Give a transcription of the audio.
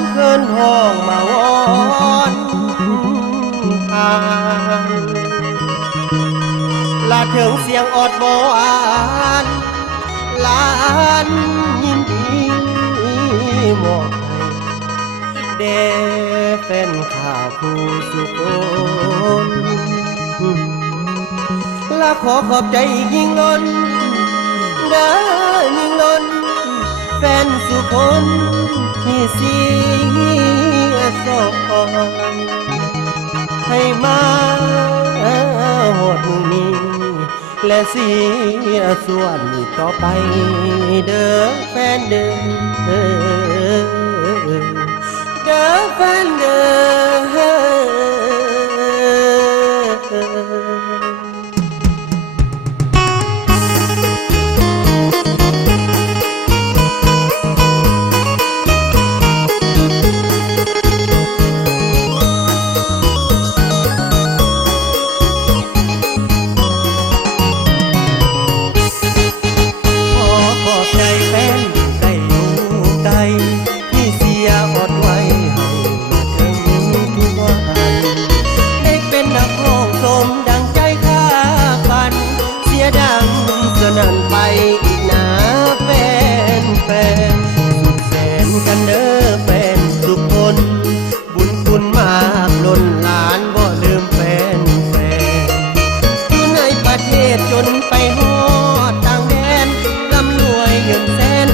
ำเคินห้องมาวอนทานลาถึงเสียงอดบอนลานยินดีมอบให้เดเป็นข่าวผู้สุคนและขอขอบใจอีกยิ่งล้นเด้อยิ่งล้นแฟนสุคนที่เสียสองให้มาหดมือนี้และเสียส่วนต่อไปเด้อแฟนเด้อ